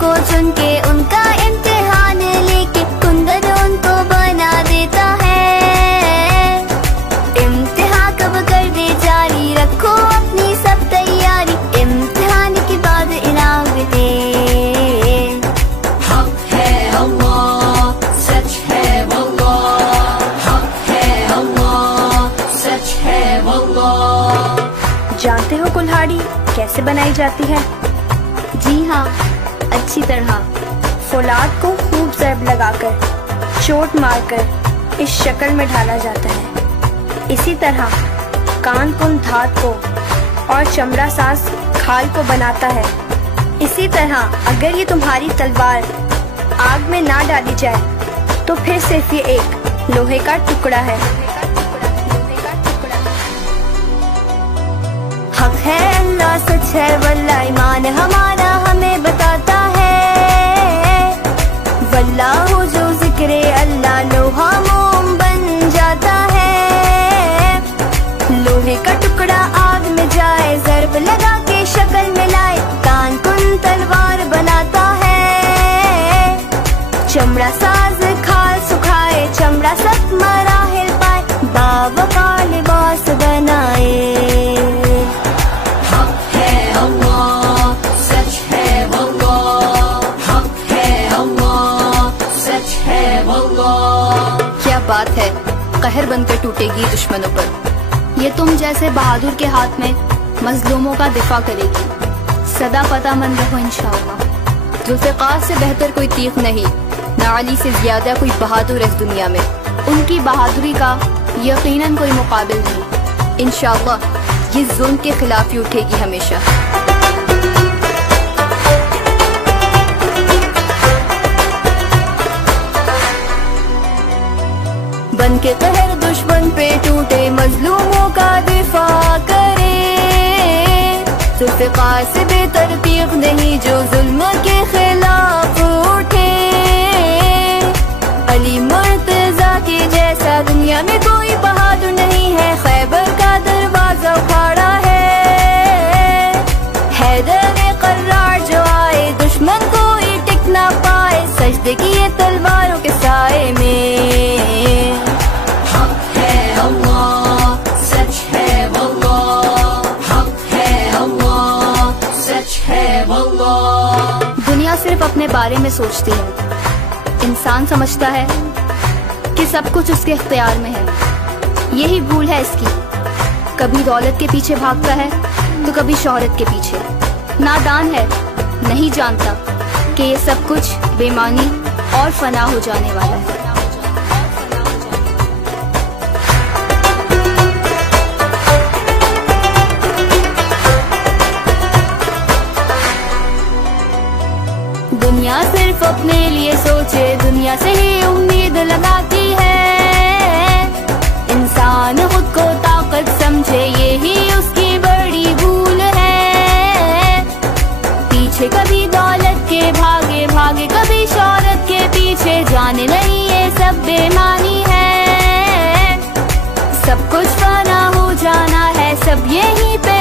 को चुन के उनका इम्तिहान लेके कुंदन उनको बना देता है। इम्तिहान कब कर दे जारी, रखो अपनी सब तैयारी, इम्तिहान के बाद इनाम दे। हक है अल्लाह, सच है वल्लाह, हक है अल्लाह, सच है वल्लाह। जानते हो कुल्हाड़ी कैसे बनाई जाती है؟ जी हाँ, अच्छी तरह। फौलाद को खूब ज़रब लगाकर, चोट मारकर इस शक्ल में ढाला जाता है। इसी तरह कान कुन धात को और चमड़ा साज खाल को बनाता है। इसी तरह अगर ये तुम्हारी तलवार आग में ना डाली जाए तो फिर सिर्फ ये एक लोहे का टुकड़ा है। हक है अल्लाह, सच है वल्लाह, ईमान हमारा हमें बताता है। वल्लाह हो जो जिक्रे अल्लाह, लोहा मोम बन जाता है। लोहे का टुकड़ा आग में जाए, ज़रब लगा के शक्ल में लाए, कान कुन तलवार बनाता है। चमड़ा साज खाल सुखाए, चमड़ा सब मराहिल पाए, बावका लिबास बनाए। हक है अल्लाह, सच है वल्लाह, हक है अल्लाह, सच है वल्लाह। क्या बात है, कहर बनकर टूटेगी दुश्मनों पर। ये तुम जैसे बहादुर के हाथ में मजलूमों का दिफा करेगी। सदा पतामंद रहो इंशाअल्लाह। जुल्फ़िकार से बेहतर कोई तीख नहीं, ना अली से ज्यादा कोई बहादुर इस दुनिया में। उनकी बहादुरी का यकीनन कोई मुकाबिल नहीं। इंशाअल्लाह ये जुल्म के खिलाफ ही उठेगी हमेशा। बन के कहर दुश्मन पे टूटे, मजलूमों का दिफा करे। जुल्फ़िकार से बेहतर तीख नहीं जो जुल्म के खिलाफ उठे। अली मुर्तज़ा के जैसा दुनिया में कोई बहादुर नहीं है। खैबर का दरवाजा उखाड़ा है, हैदर करार जो आए, दुश्मन कोई टिक ना पाए, सजदे किए तलवारों के साए में। हक है अल्लाह, सच है वल्लाह, हक है अल्लाह, सच है वल्लाह। दुनिया सिर्फ अपने बारे में सोचती है। इंसान समझता है कि सब कुछ उसके इख्तियार में है। यही भूल है इसकी। कभी दौलत के पीछे भागता है तो कभी शोहरत के पीछे। नादान है, नहीं जानता कि ये सब कुछ बेमानी और फना हो जाने वाला है। दुनिया सिर्फ अपने लिए सोचे, दुनिया से ही उम्मीद लगाती है। इंसान खुद को ताकत समझे, यही उसकी बड़ी भूल है। पीछे कभी दौलत के भागे भागे, कभी शोहरत के पीछे, जाने नहीं ये सब बेमानी है। सब कुछ फना हो जाना है, सब यहीं पे